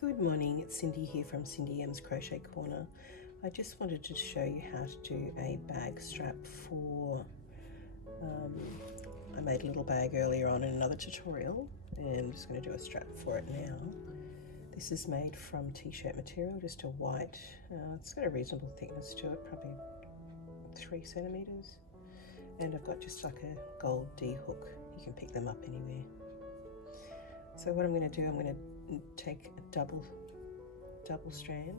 Good morning, it's Cindy here from Cindy M's Crochet Corner. I just wanted to show you how to do a bag strap for, I made a little bag earlier on in another tutorial and I'm just going to do a strap for it now. This is made from t-shirt material, just a white, it's got a reasonable thickness to it, probably 3 centimeters. And I've got just like a gold D hook, you can pick them up anywhere. So what I'm going to do, I'm going to take a double strand,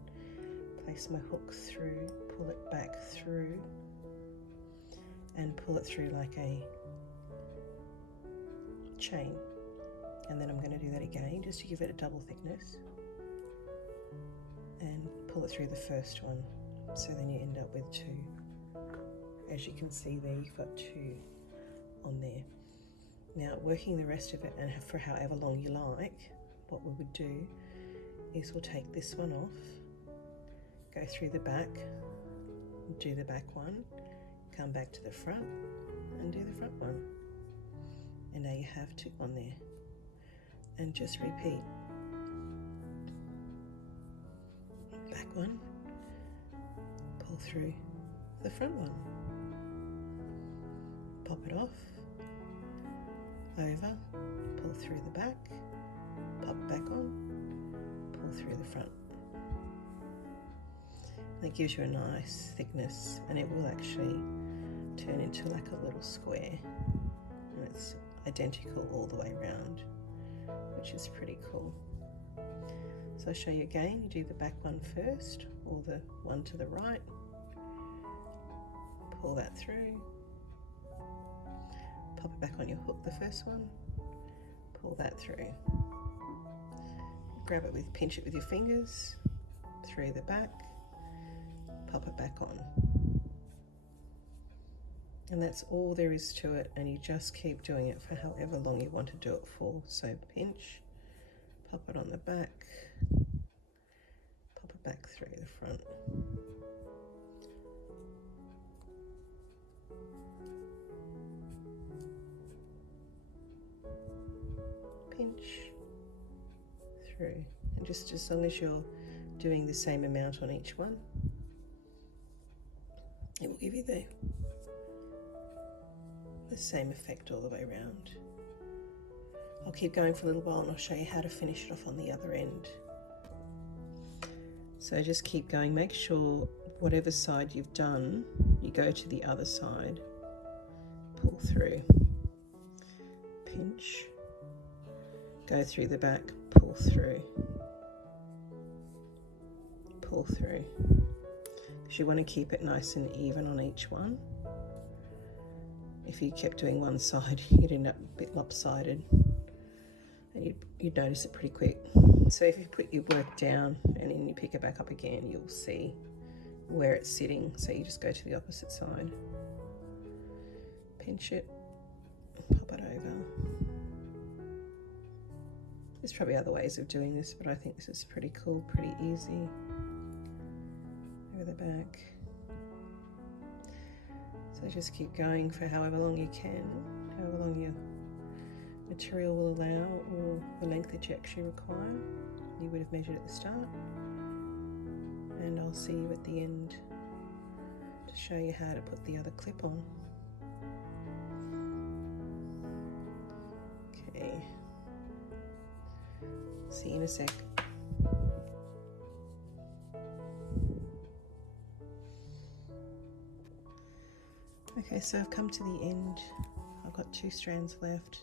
place my hook through, pull it back through, and pull it through like a chain. And then I'm going to do that again, just to give it a double thickness, and pull it through the first one. So then you end up with 2. As you can see there, you've got 2 on there. Now, working the rest of it, and for however long you like, what we would do is we'll take this one off, go through the back, do the back one, come back to the front and do the front one. And now you have 2 on there. And just repeat. Back one, pull through the front one, pop it off, over, pull through the back, pop it back on, pull through the front. That gives you a nice thickness, and it will actually turn into like a little square, and it's identical all the way around, which is pretty cool. So I'll show you again. You do the back one first, or the one to the right, pull that through, pop it back on your hook, the first one, pull that through, grab it with, pinch it with your fingers, through the back, pop it back on. And that's all there is to it, and you just keep doing it for however long you want to do it for. So pinch, pop it on the back, pop it back through the front. Pinch through, and just as long as you're doing the same amount on each one, it will give you the same effect all the way around. I'll keep going for a little while and I'll show you how to finish it off on the other end. So just keep going, make sure whatever side you've done, you go to the other side, pull through, pinch, go through the back, pull through, pull through, because you want to keep it nice and even on each one. If you kept doing one side, you'd end up a bit lopsided, and you'd notice it pretty quick. So if you put your work down and then you pick it back up again, you'll see where it's sitting. So you just go to the opposite side, pinch it, pop it over. There's probably other ways of doing this, but I think this is pretty cool, pretty easy. Over the back. So just keep going for however long you can, however long your material will allow, or the length that you actually require. You would have measured at the start. And I'll see you at the end to show you how to put the other clip on. Okay. See you in a sec. Okay, so I've come to the end. I've got 2 strands left,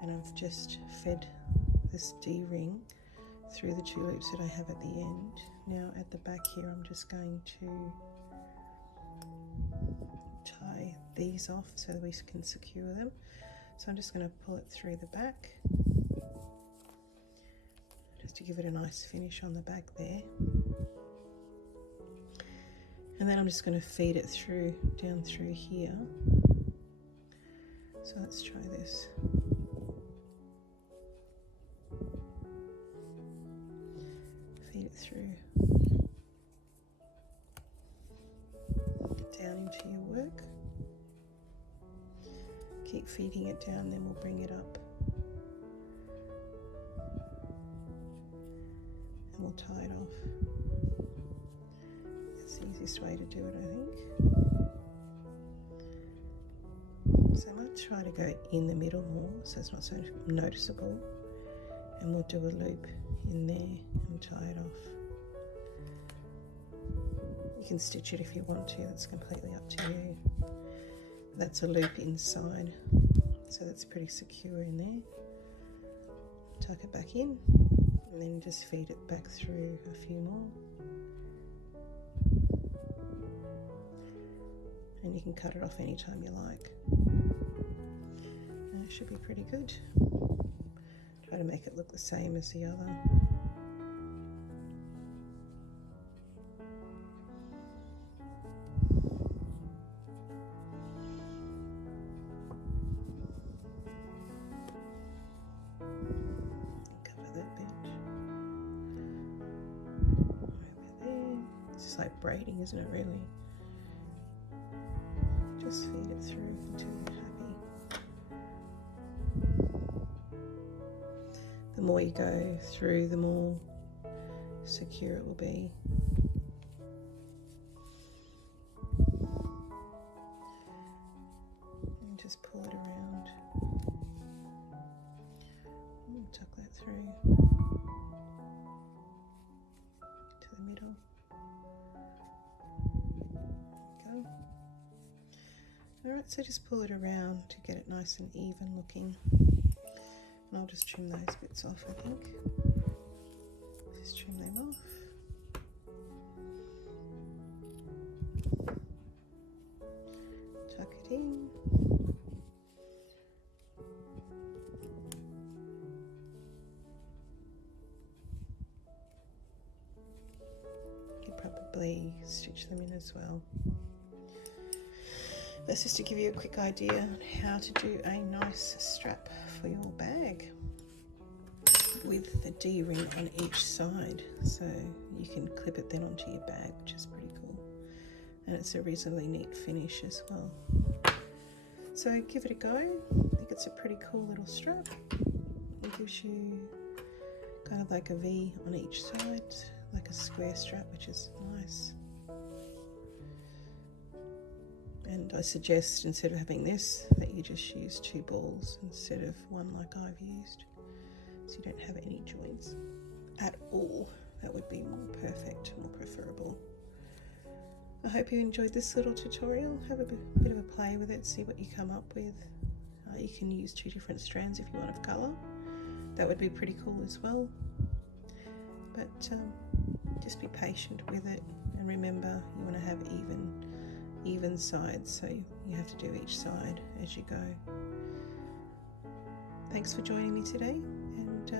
and I've just fed this D-ring through the 2 loops that I have at the end. Now at the back here, I'm just going to tie these off so that we can secure them. So I'm just going to pull it through the back, just to give it a nice finish on the back there. And then I'm just going to feed it through, down through here. So let's try this. Feed it through, down into your work. Keep feeding it down, then we'll bring it up. and we'll tie it off. That's the easiest way to do it, I think. So I might try to go in the middle more so it's not so noticeable, and we'll do a loop in there and tie it off. You can stitch it if you want to, that's completely up to you. That's a loop inside, so that's pretty secure in there. Tuck it back in and then just feed it back through a few more. And you can cut it off anytime you like. And it should be pretty good. Try to make it look the same as the other. Like braiding, isn't it, really? Just feed it through until you're happy. The more you go through, the more secure it will be. And just pull it around. And tuck that through to the middle. Alright, so just pull it around to get it nice and even looking. And I'll just trim those bits off, I think. Just trim them off. Tuck it in. You could probably stitch them in as well. That's just to give you a quick idea on how to do a nice strap for your bag with the D-ring on each side, so you can clip it then onto your bag, which is pretty cool, and it's a reasonably neat finish as well. So give it a go. I think it's a pretty cool little strap. It gives you kind of like a V on each side, like a square strap, which is nice. And I suggest, instead of having this, that you just use 2 balls instead of one like I've used, so you don't have any joints at all. That would be more perfect, more preferable. I hope you enjoyed this little tutorial. Have a bit of a play with it, see what you come up with. You can use 2 different strands if you want of colour. That would be pretty cool as well. But just be patient with it, and remember, you want to have even sides, so you have to do each side as you go. Thanks for joining me today, and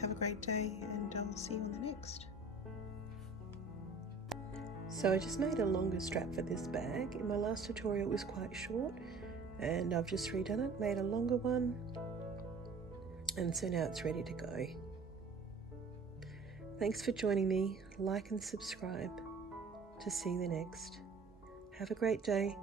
have a great day, and I'll see you on the next. So I just made a longer strap for this bag. In my last tutorial it was quite short, and I've just redone it, made a longer one, and so now it's ready to go. Thanks for joining me. Like and subscribe to see the next. Have a great day.